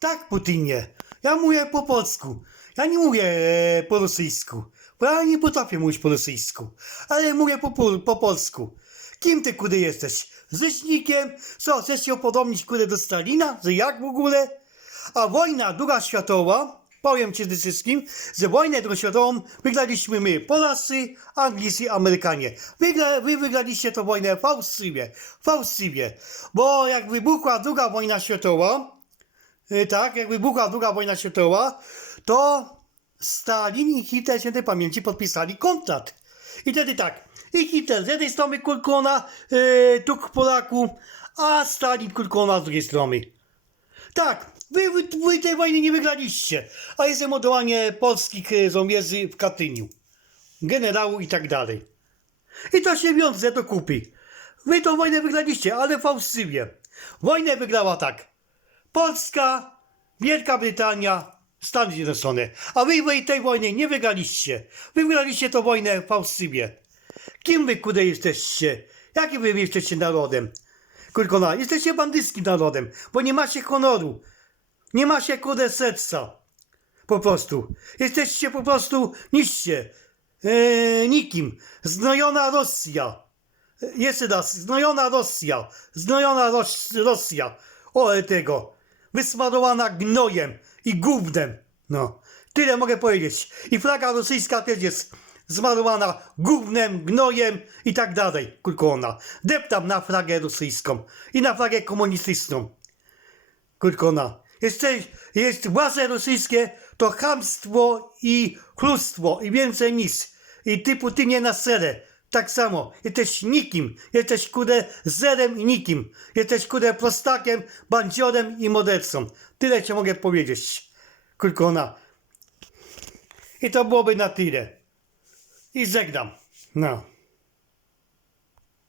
Tak, Putinie. Ja mówię po polsku. Ja nie mówię e, po rosyjsku. Bo ja nie potrafię mówić po rosyjsku. Ale mówię po, po, po polsku. Kim ty kudy jesteś? Ześnikiem? Co, chcesz się upodobnić kudy do Stalina? Że jak w ogóle? A wojna druga światowa, powiem ci tym wszystkim, że wojnę drugą światową wygraliśmy my, Polacy, Anglicy, Amerykanie. Wygra, wy wygraliście tę wojnę fałszywie, fałszywie. Bo jak wybuchła druga wojna światowa, tak, jak wybuchła druga wojna światowa, to Stalin i Hitler świętej pamięci podpisali kontrakt. I wtedy tak, i Hitler z jednej strony kulkona, yy, tuk Polaku, a Stalin kulkona z drugiej strony. Tak, wy, wy, wy tej wojny nie wygraliście, a jest mordowanie polskich e, żołnierzy w Katyniu, generału i tak dalej. I to się wiąże do kupy. Wy tą wojnę wygraliście, ale fałszywie. Wojnę wygrała tak. Polska, Wielka Brytania, Stany Zjednoczone. A wy tej wojny nie wygraliście. Wy wygraliście tą wojnę fałszywie. Kim wy kude jesteście? Jakim wy jesteście narodem? Kurkona, jesteście bandyckim narodem, bo nie macie honoru. Nie macie kude serca. Po prostu. Jesteście po prostu niście. Eee, nikim. Znojona Rosja. E, Jeszcze raz. Znojona Rosja. Znojona Ros Rosja. O tego. Wysmarowana gnojem i gównem. No. Tyle mogę powiedzieć. I flaga rosyjska też jest zmarowana gównem, gnojem i tak dalej. Kurkona. Deptam na flagę rosyjską i na flagę komunistyczną. Kurkona. Jest, jest władze rosyjskie to chamstwo i chlustwo i więcej nic. I ty Putinie na serę. Tak samo. Jesteś nikim. Jesteś kudę zerem i nikim. Jesteś kudę prostakiem, bandziorem i mordercą. Tyle ci mogę powiedzieć. Kurkona. I to byłoby na tyle. I żegnam. No.